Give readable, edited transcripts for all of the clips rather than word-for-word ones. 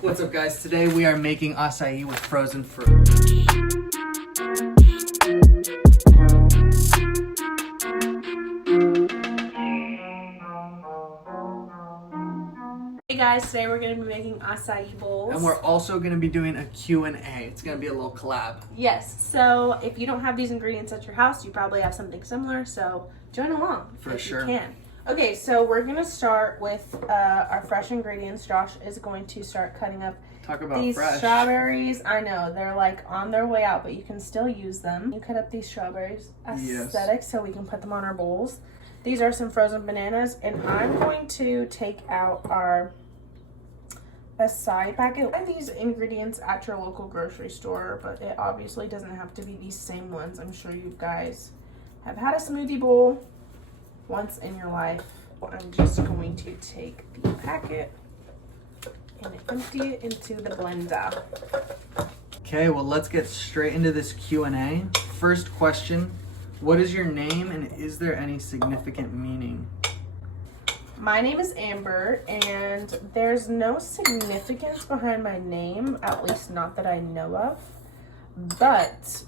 What's up, guys? Today we are making acai with frozen fruit. Hey guys, today we're going to be making acai bowls. And we're also going to be doing a Q&A. It's going to be a little collab. Yes, so if you don't have these ingredients at your house, you probably have something similar, so join along For sure. you can. Okay, so we're going to start with our fresh ingredients. Josh is going to start cutting up Talk about these fresh. strawberries. I know, they're like on their way out, but you can still use them. You cut up these strawberries, aesthetic, so we can put them on our bowls. These are some frozen bananas, and I'm going to take out our acai packet. Buy these ingredients at your local grocery store, but it obviously doesn't have to be these same ones. I'm sure you guys have had a smoothie bowl once in your life. I'm just going to take the packet and empty it into the blender. Okay, well, let's get straight into this Q&A. First question, what is your name and is there any significant meaning? My name is Amber, and there's no significance behind my name, at least not that I know of. But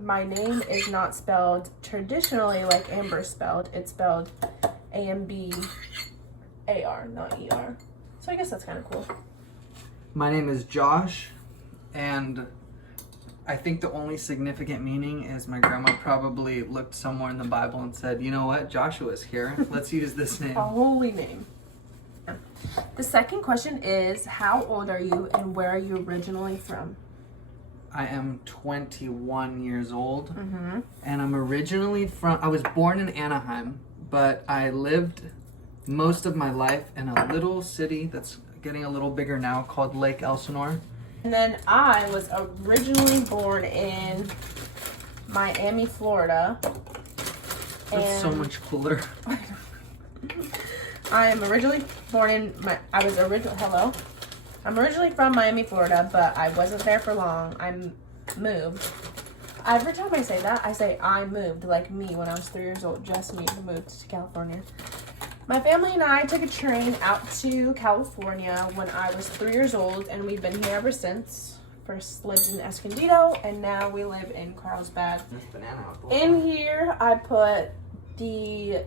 my name is not spelled traditionally like Amber spelled. It's spelled A-M-B-A-R, not E-R. So I guess that's kind of cool. My name is Josh, and I think the only significant meaning is my grandma probably looked somewhere in the Bible and said, you know what, Joshua's here. Let's use this name. A holy name. The second question is, how old are you and where are you originally from? I am 21 years old, and I'm originally I was born in Anaheim, but I lived most of my life in a little city that's getting a little bigger now called Lake Elsinore. And then I was originally born in Miami, Florida. That's so much cooler. I am originally born in I'm originally from Miami, Florida, but I wasn't there for long. I moved. Every time I say that, I say I moved, like me when I was 3 years old, just me moved to California. My family and I took a train out to California when I was 3 years old, and we've been here ever since. First lived in Escondido, and now we live in Carlsbad. In here, I put the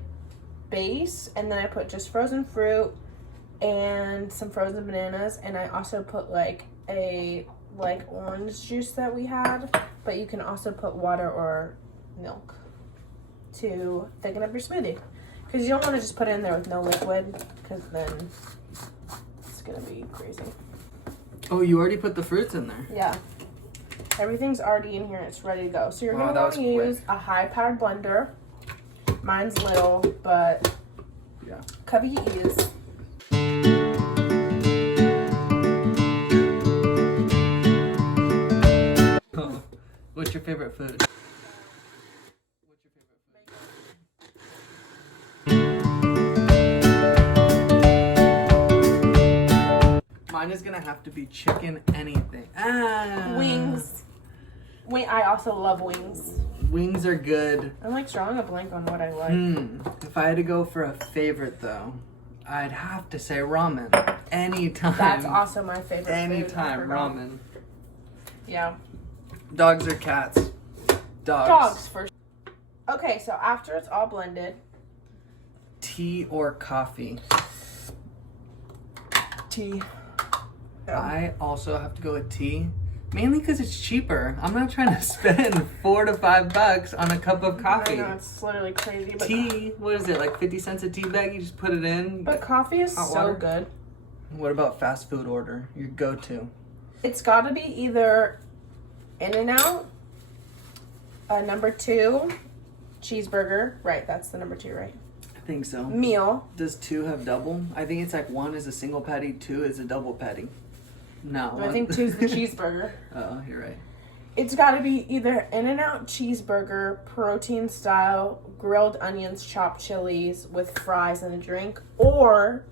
base, and then I put just frozen fruit and some frozen bananas, and I also put like orange juice that we had, but you can also put water or milk to thicken up your smoothie. Because you don't want to just put it in there with no liquid, because then it's going to be crazy. Oh, you already put the fruits in there? Yeah. Everything's already in here and it's ready to go. So you're going to Wow, want to use a high-powered blender. Mine's little, but Yeah. cover your ears. What's your favorite food? Mine is gonna have to be chicken anything. Wings. I also love wings. Wings are good. I'm like drawing a blank on what I like. If I had to go for a favorite though, I'd have to say ramen. Anytime. That's also my favorite food. Anytime, I forgot. ramen. Yeah. Dogs or cats? Dogs. Dogs first. Okay, so after it's all blended. Tea or coffee? Tea. I also have to go with tea. Mainly because it's cheaper. I'm not trying to spend $4 to $5 on a cup of coffee. I know, it's literally crazy. But Tea, what is it, like 50 cents a tea bag? You just put it in. But coffee is hot so water. good. What about fast food order? Your go-to? It's got to be either In-N-Out, number 2, cheeseburger. Right, that's the number 2, right? I think so. Meal. Does 2 have double? I think it's like 1 is a single patty, 2 is a double patty. No. I think 2 is the cheeseburger. Oh, you're right. It's got to be either In-N-Out cheeseburger, protein style, grilled onions, chopped chilies with fries and a drink, or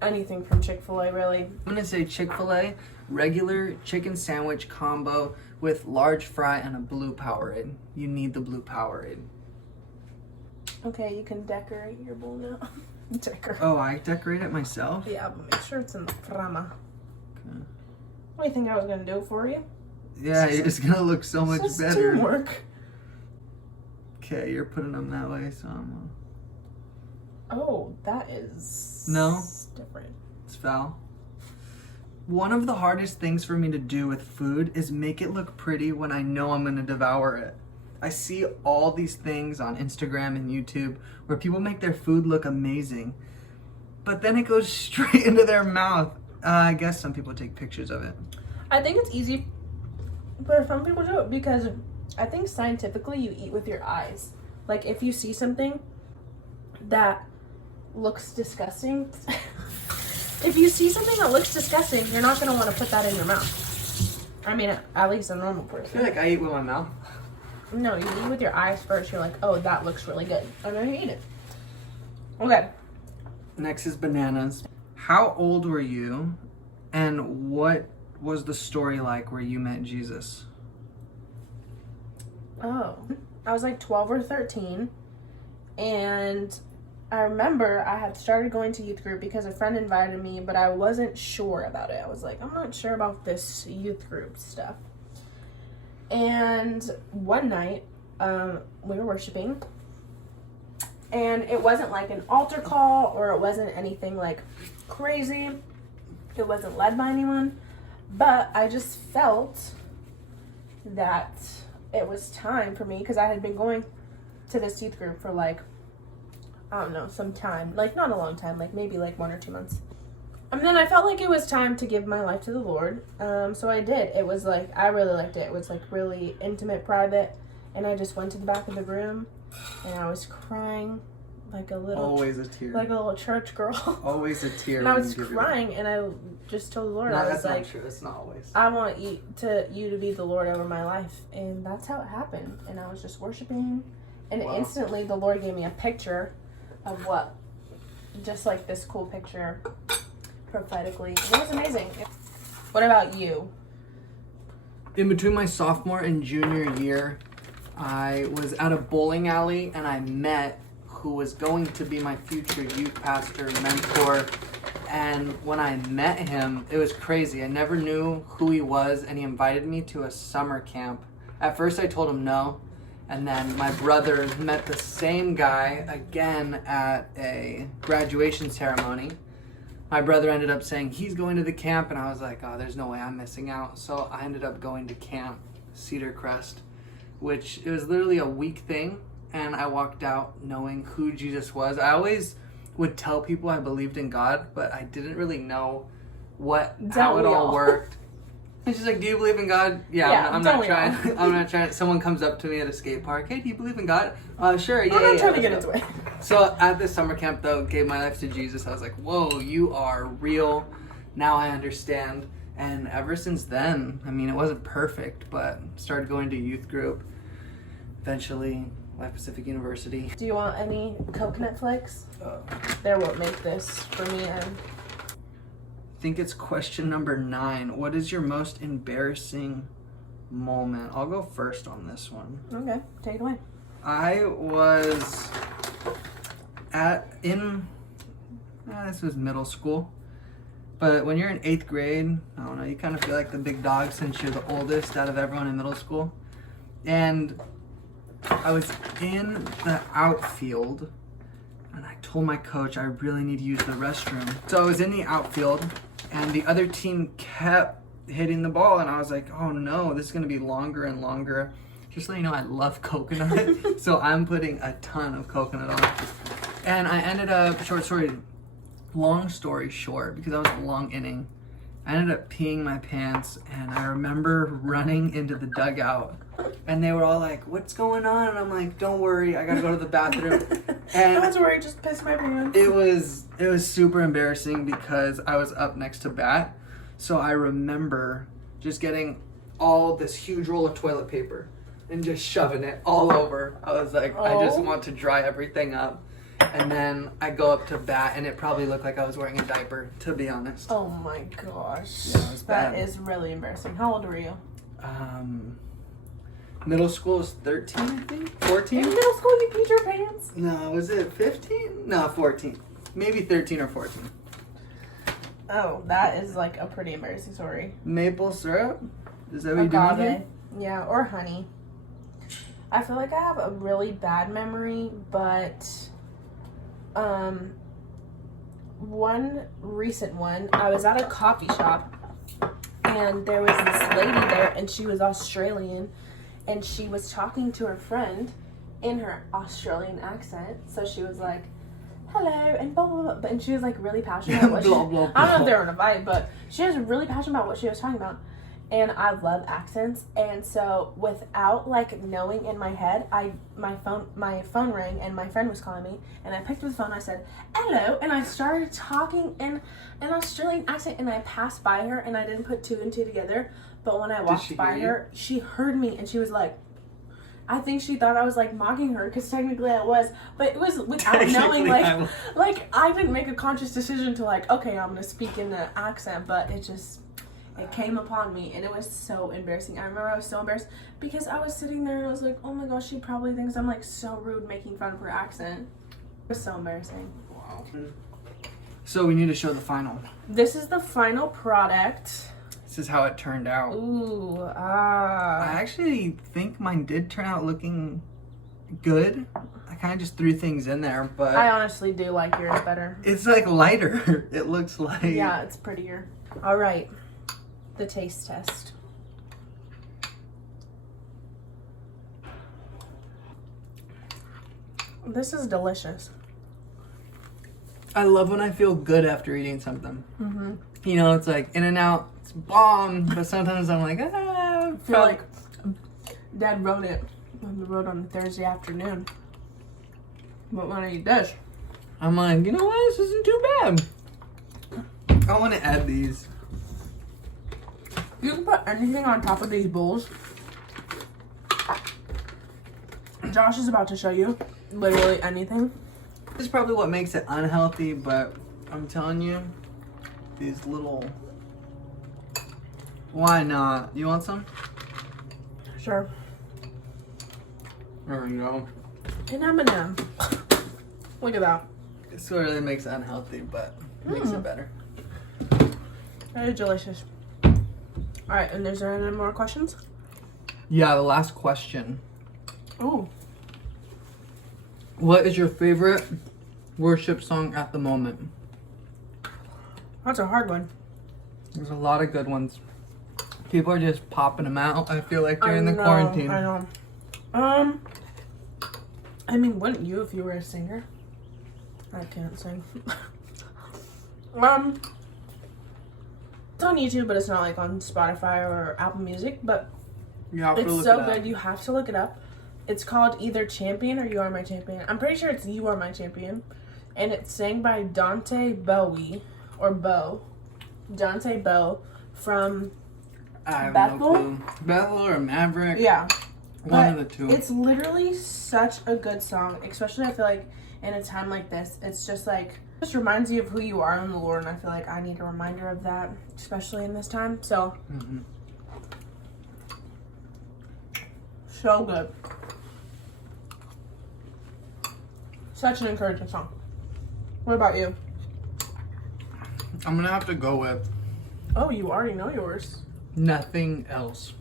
anything from Chick-fil-A, really. I'm gonna say Chick-fil-A, regular chicken sandwich combo with large fry and a blue Powerade. You need the blue Powerade. Okay, you can decorate your bowl now. Decorate. Oh, I decorate it myself? Yeah, but make sure it's in the frama. Okay. What do you think I was gonna do for you? Yeah, it's gonna look so much It's just better. teamwork. Okay, you're putting them that way, so I'm. Oh, that is No. different. It's foul. One of the hardest things for me to do with food is make it look pretty when I know I'm gonna devour it. I see all these things on Instagram and YouTube where people make their food look amazing, but then it goes straight into their mouth. I guess some people take pictures of it. I think it's easy for some people to do it because I think scientifically you eat with your eyes. Like if you see something that looks disgusting, if you see something that looks disgusting, you're not going to want to put that in your mouth. I mean, at least a normal I feel person. like I eat with my mouth. No, you eat with your eyes first. You're like, oh, that looks really good. And then you eat it. Okay. Next is bananas. How old were you, and what was the story like where you met Jesus? Oh. I was like 12 or 13. And I remember I had started going to youth group because a friend invited me, but I wasn't sure about it. I was like, I'm not sure about this youth group stuff. And one night, we were worshiping, and it wasn't like an altar call or it wasn't anything like crazy. It wasn't led by anyone, but I just felt that it was time for me because I had been going to this youth group for like, I don't know, some time, like not a long time, like maybe like 1 or 2 months. And then I felt like it was time to give my life to the Lord. So I did. It was like, I really liked it. It was like really intimate, private. And I just went to the back of the room and I was crying like a little, Always a tear. like a little church girl. Always a tear. And I when was you give your crying and I just told the Lord, life. No, I was that's like, not true. It's not always. I want you to be the Lord over my life. And that's how it happened. And I was just worshiping. And Wow. instantly the Lord gave me a picture of what, just like this cool picture prophetically. It was amazing. What about you? In between my sophomore and junior year, I was at a bowling alley and I met who was going to be my future youth pastor, mentor. And when I met him, it was crazy. I never knew who he was, and he invited me to a summer camp. At first I told him no, and then my brother met the same guy again at a graduation ceremony. My brother ended up saying he's going to the camp, and I was like, oh, there's no way I'm missing out. So I ended up going to camp Cedar Crest, which it was literally a week thing, and I walked out knowing who Jesus was. I always would tell people I believed in God, but I didn't really know how it all worked. It's just like, do you believe in God? Yeah, I'm not trying. I'm not trying. Someone comes up to me at a skate park. Hey, do you believe in God? Sure. Yeah. I'm not yeah, trying to get into it. So at this summer camp, though, gave my life to Jesus. I was like, whoa, you are real. Now I understand. And ever since then, I mean, it wasn't perfect, but started going to youth group. Eventually, Life Pacific University. Do you want any coconut flakes? They're what make this for me. I think it's question number 9. What is your most embarrassing moment? I'll go first on this one. Okay, take it away. I was this was middle school, but when you're in 8th grade, I don't know, you kind of feel like the big dog since you're the oldest out of everyone in middle school. And I was in the outfield, and I told my coach I really need to use the restroom. So I was in the outfield, and the other team kept hitting the ball, and I was like, oh no, this is going to be longer and longer. Just so you know, I love coconut, so I'm putting a ton of coconut on. And I ended up, long story short, because that was a long inning, I ended up peeing my pants, and I remember running into the dugout, and they were all like, what's going on? And I'm like, don't worry, I gotta go to the bathroom. And I was worried, just pissed my pants. it was super embarrassing because I was up next to bat. So I remember just getting all this huge roll of toilet paper and just shoving it all over. I was like, I just want to dry everything up. And then I go up to bat, and it probably looked like I was wearing a diaper, to be honest. Oh my gosh. Yeah, it was bad. That is really embarrassing. How old were you? Middle school was 13, I think? 14? In middle school you peed your pants? No, was it 15? No, 14. Maybe 13 or 14. Oh, that is like a pretty embarrassing story. Maple syrup? Is that what you doing here? Yeah, or honey. I feel like I have a really bad memory, but one recent one, I was at a coffee shop and there was this lady there and she was Australian and she was talking to her friend in her Australian accent. So she was like, hello, and blah, blah, blah. And she was like really passionate about what Blah, blah, I don't know if they were on a vibe, but she was really passionate about what she was talking about. And I love accents, and so without like knowing in my head, my phone rang and my friend was calling me, and I picked up the phone. I said hello, and I started talking in an Australian accent, and I passed by her, and I didn't put two and two together. But when I walked by her, she heard me, and she was like, I think she thought I was like mocking her, because technically I was, but it was without knowing, like I didn't make a conscious decision to like, okay, I'm gonna speak in the accent, but it came upon me, and it was so embarrassing. I remember I was so embarrassed because I was sitting there and I was like, oh my gosh, she probably thinks I'm like so rude making fun of her accent. It was so embarrassing. Wow. So we need to show the final. This is the final product. This is how it turned out. Ooh, I actually think mine did turn out looking good. I kind of just threw things in there, but I honestly do like yours better. it's like lighter. It looks like... Yeah, it's prettier. All right. The taste test. This is delicious. I love when I feel good after eating something. Mm-hmm. You know, it's like In-N-Out, it's bomb, but sometimes I'm like, I feel like Dad wrote it on the road on a Thursday afternoon. But when I eat this, I'm like, you know what? This isn't too bad. I want to add these. You can put anything on top of these bowls. Josh is about to show you literally anything. This is probably what makes it unhealthy, but I'm telling you, these little... Why not? You want some? Sure. There we go. An M&M. Look at that. This really makes it unhealthy, but makes it better. That is delicious. All right, and is there any more questions? Yeah, the last question. Oh. What is your favorite worship song at the moment? That's a hard one. There's a lot of good ones. People are just popping them out, I feel like, during the quarantine. I know. I mean, wouldn't you if you were a singer? I can't sing. It's on YouTube, but it's not like on Spotify or Apple Music, but it's so good. You have to look it up. It's called either Champion or You Are My Champion. I'm pretty sure it's You Are My Champion. And it's sang by Dante Bowie, or Bo. Dante Bo from Bethel? No clue. Bethel or Maverick? Yeah. One of the two. It's literally such a good song, especially I feel like in a time like this. It's just like, just reminds you of who you are in the Lord, and I feel like I need a reminder of that, especially in this time. So, so good. Such an encouraging song. What about you? I'm gonna have to go with Oh, you already know yours. Nothing Else.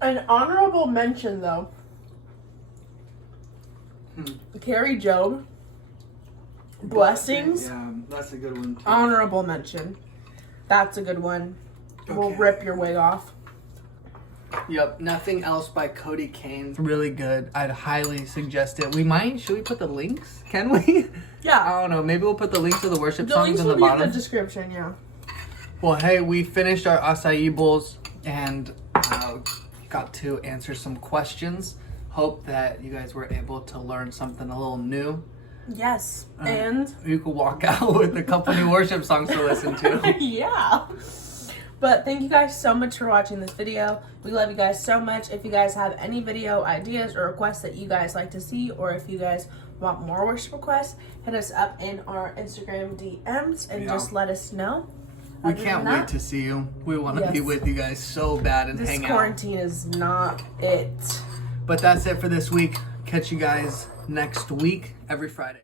An honorable mention, though. Carrie Job. Blessings. Yeah, that's a good one too. Honorable mention. That's a good one. Will Okay. rip your wig off. Yep, Nothing Else by Cody Kane. Really good. I'd highly suggest it. Should we put the links? Can we? Yeah. I don't know. Maybe we'll put the links to the worship The songs links in will the be in bottom. the description, yeah. Well, hey, we finished our acai bowls and got to answer some questions. Hope that you guys were able to learn something a little new. Yes. And You could walk out with a couple new worship songs to listen to. yeah. But thank you guys so much for watching this video. We love you guys so much. If you guys have any video ideas or requests that you guys like to see, or if you guys want more worship requests, hit us up in our Instagram DMs and just let us know. We Other can't than wait that, to see you. We want to be Yes. with you guys so bad and this hang out. quarantine is not it. But that's it for this week. Catch you guys next week, every Friday.